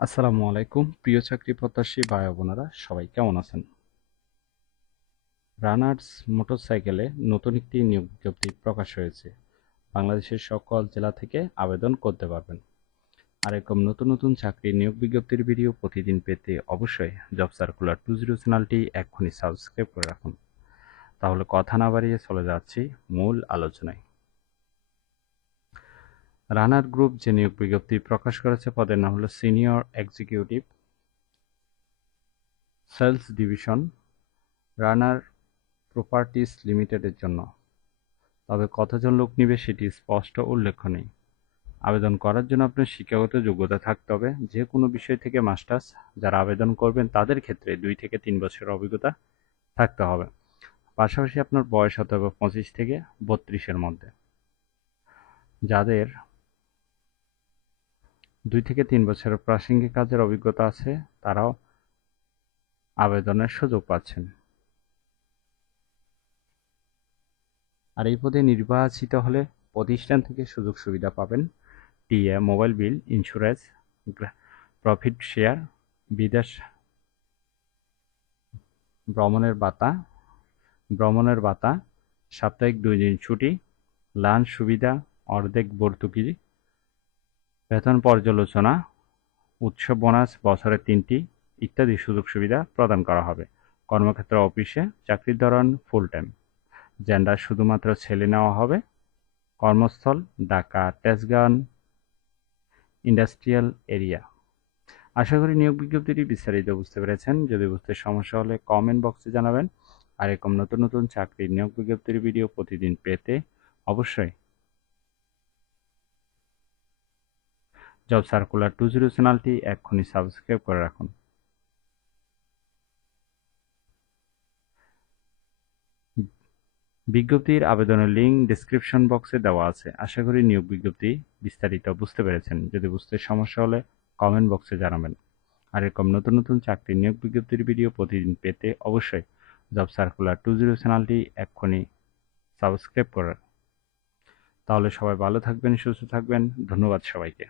আসসালামু আলাইকুম, প্রিয় চাকরি প্রত্যাশী ভাই বোনেরা, সবাই কেমন আছেন? রানার্স মোটরসাইকেলে নতুন একটি নিয়োগ বিজ্ঞপ্তি প্রকাশ হয়েছে। বাংলাদেশের সকল জেলা থেকে আবেদন করতে পারবেন। আর এরকম নতুন নতুন চাকরি নিয়োগ বিজ্ঞপ্তির ভিডিও প্রতিদিন পেতে অবশ্যই জব সার্কুলার টু জিরো চ্যানেলটি এক্ষুনি সাবস্ক্রাইব করে রাখুন। তাহলে কথা না বাড়িয়ে চলে যাচ্ছি মূল আলোচনায়। রানার গ্রুপ, যে নিয়োগ বিজ্ঞপ্তি প্রকাশ করেছে, পদের নাম হলো senior executive sales division, Runner properties লিমিটেডের জন্য। তবে কতজন লোক নিবে সেটি স্পষ্ট উল্লেখ নেই। আবেদন করার জন্য আপনার শিক্ষাগত যোগ্যতা থাকতে হবে। যে কোনো বিষয় থেকে মাস্টার্স যারা আবেদন করবেন, তাদের ক্ষেত্রে দুই থেকে তিন বছরের অভিজ্ঞতা থাকতে হবে। পাশাপাশি আপনার বয়স হতে হবে পঁচিশ থেকে বত্রিশের মধ্যে। যাদের দুই থেকে তিন বছরের প্রাসঙ্গিক কাজের অভিজ্ঞতা আছে, তারাও আবেদনের সুযোগ পাচ্ছেন। আর এই পদে নির্বাচিত হলে প্রতিষ্ঠান থেকে সুযোগ সুবিধা পাবেন। TA, mobile bill, insurance profit share, বিদেশ ভ্রমণের বাতা ভ্রমণের বাতা সাপ্তাহিক দুই দিন ছুটি, লাঞ্চ সুবিধা, অর্ধেক ভর্তুকি বেতন পর্যালোচনা উৎসব বোনাস, বছরে তিনটি ইত্যাদি সুযোগ সুবিধা প্রদান করা হবে। কর্মক্ষেত্র অফিসে চাকরির ধরন ফুল টাইম জেন্ডার শুধুমাত্র ছেলে নেওয়া হবে। কর্মস্থল, ঢাকা টেসগান ইন্ডাস্ট্রিয়াল এরিয়া আশা করি নিয়োগ বিজ্ঞপ্তিটি বিস্তারিত বুঝতে পেরেছেন। যদি বুঝতে সমস্যা হলে কমেন্ট বক্সে জানাবেন। আর এরকম নতুন নতুন চাকরির নিয়োগ বিজ্ঞপ্তির ভিডিও প্রতিদিন পেতে অবশ্যই জব সার্কুলার টু জিরো চ্যানেলটি এক্ষুনি সাবস্ক্রাইব করে রাখুন। বিজ্ঞপ্তির আবেদনের লিঙ্ক ডিসক্রিপশন বক্সে দেওয়া আছে। আশা করি নিয়োগ বিজ্ঞপ্তি বিস্তারিত বুঝতে পেরেছেন। যদি বুঝতে সমস্যা হলে কমেন্ট বক্সে জানাবেন। আর এরকম নতুন নতুন চাকরি নিয়োগ বিজ্ঞপ্তির ভিডিও প্রতিদিন পেতে অবশ্যই জব সার্কুলার টু জিরো চ্যানেলটি এক্ষুনি সাবস্ক্রাইব করে তাহলে সবাই ভালো থাকবেন, সুস্থ থাকবেন। ধন্যবাদ সবাইকে।